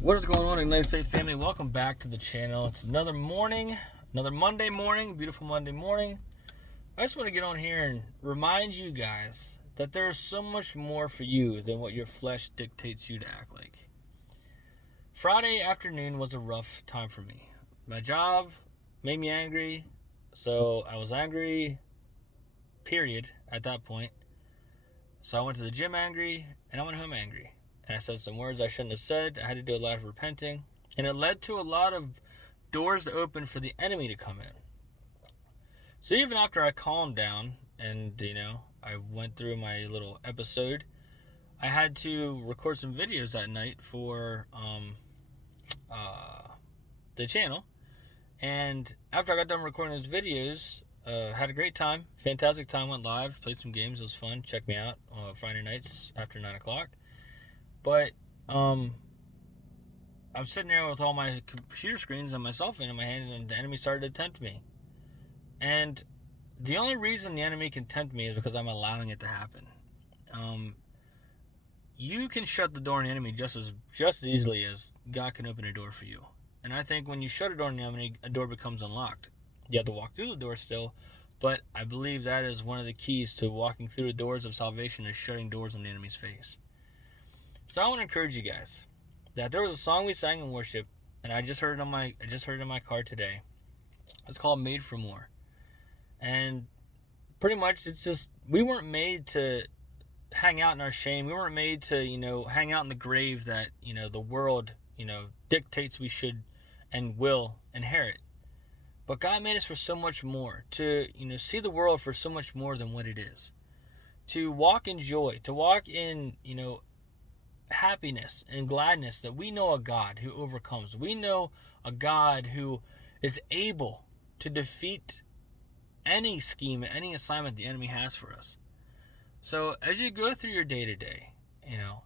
What is going on, Ignited Faith family? Welcome back to the channel. It's another morning, another Monday morning, beautiful Monday morning. I just want to get on here and remind you guys that there is so much more for you than what your flesh dictates you to act like. Friday afternoon was a rough time for me. My job made me angry, so I was angry, period, at that point. So I went to the gym angry, and I went home angry. And I said some words I shouldn't have said. I had to do a lot of repenting. And it led to a lot of doors to open for the enemy to come in. So even after I calmed down and, I went through my little episode, I had to record some videos that night for the channel. And after I got done recording those videos, had a great time. Fantastic time. Went live, played some games. It was fun. Check me out Friday nights after 9 o'clock. But I'm sitting there with all my computer screens and my cell phone in my hand, and the enemy started to tempt me. And the only reason the enemy can tempt me is because I'm allowing it to happen. You can shut the door on the enemy just as easily as God can open a door for you. And I think when you shut a door on the enemy, a door becomes unlocked. You have to walk through the door still, but I believe that is one of the keys to walking through the doors of salvation, is shutting doors on the enemy's face. So I want to encourage you guys that there was a song we sang in worship, and I just heard it in my car today. It's called "Made for More," and pretty much it's just, we weren't made to hang out in our shame. We weren't made to hang out in the grave that the world dictates we should and will inherit. But God made us for so much more, to see the world for so much more than what it is, to walk in joy, to walk in happiness and gladness, that we know a God who overcomes. We know a God who is able to defeat any scheme and any assignment the enemy has for us. So as you go through your day-to-day,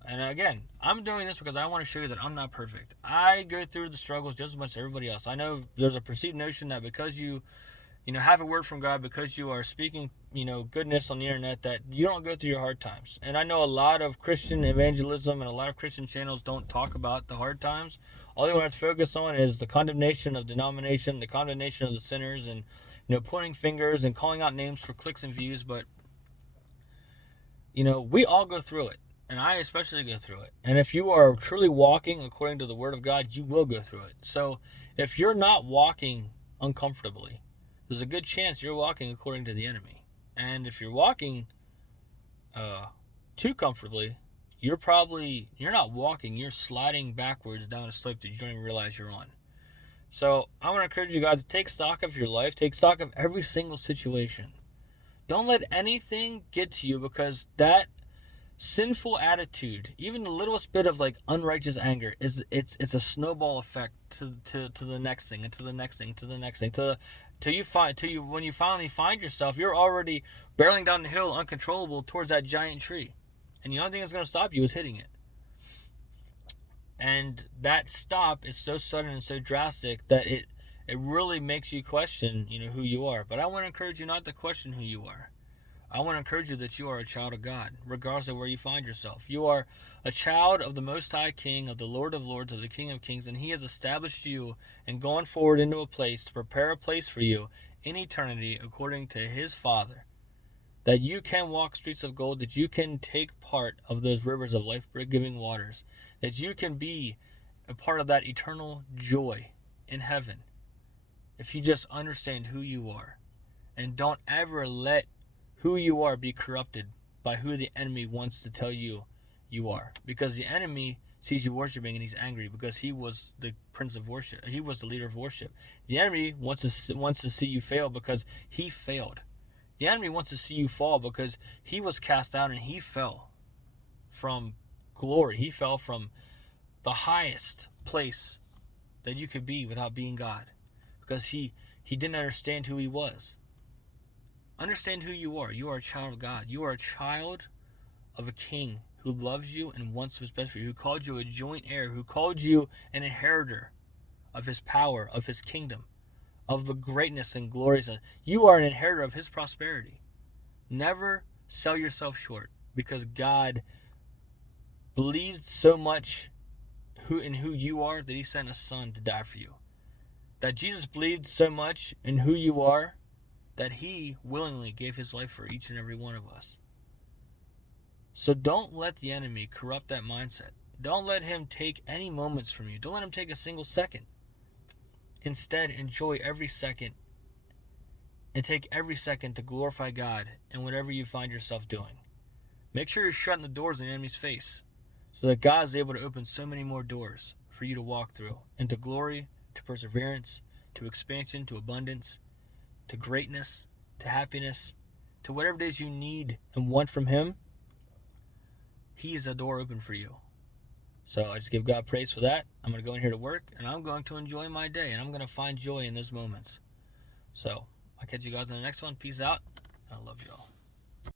and again, I'm doing this because I want to show you that I'm not perfect. I go through the struggles just as much as everybody else. I know there's a perceived notion that because you have a word from God, because you are speaking, goodness on the internet, that you don't go through your hard times. And I know a lot of Christian evangelism and a lot of Christian channels don't talk about the hard times. All they want to focus on is the condemnation of denomination, the condemnation of the sinners, and, pointing fingers and calling out names for clicks and views. But, we all go through it. And I especially go through it. And if you are truly walking according to the Word of God, you will go through it. So if you're not walking uncomfortably, there's a good chance you're walking according to the enemy. And if you're walking too comfortably, you're not walking, you're sliding backwards down a slope that you don't even realize you're on. So I want to encourage you guys to take stock of your life, take stock of every single situation. Don't let anything get to you, because that sinful attitude, even the littlest bit of unrighteous anger, it's a snowball effect to the next thing, and to the next thing, to the next thing, when you finally find yourself, you're already barreling down the hill uncontrollable towards that giant tree, and the only thing that's going to stop you is hitting it. And that stop is so sudden and so drastic that it really makes you question who you are. But I want to encourage you not to question who you are. I want to encourage you that you are a child of God, regardless of where you find yourself. You are a child of the Most High King, of the Lord of Lords, of the King of Kings, and He has established you and gone forward into a place to prepare a place for you in eternity according to His Father, that you can walk streets of gold, that you can take part of those rivers of life-giving waters, that you can be a part of that eternal joy in heaven if you just understand who you are. And don't ever let who you are be corrupted by who the enemy wants to tell you you are. Because the enemy sees you worshiping and he's angry, because he was the prince of worship. He was the leader of worship. The enemy wants to see you fail because he failed. The enemy wants to see you fall because he was cast down and he fell from glory. He fell from the highest place that you could be without being God, because he didn't understand who he was. Understand who you are. You are a child of God. You are a child of a king who loves you and wants what's best for you, who called you a joint heir, who called you an inheritor of his power, of his kingdom, of the greatness and glories. You are an inheritor of his prosperity. Never sell yourself short, because God believes so much who you are that he sent his son to die for you. That Jesus believed so much in who you are that he willingly gave his life for each and every one of us. So don't let the enemy corrupt that mindset. Don't let him take any moments from you. Don't let him take a single second. Instead, enjoy every second and take every second to glorify God in whatever you find yourself doing. Make sure you're shutting the doors in the enemy's face so that God is able to open so many more doors for you to walk through into glory, to perseverance, to expansion, to abundance, to greatness, to happiness, to whatever it is you need and want from him. He is a door open for you. So I just give God praise for that. I'm going to go in here to work, and I'm going to enjoy my day, and I'm going to find joy in those moments. So I'll catch you guys in the next one. Peace out. I love you all.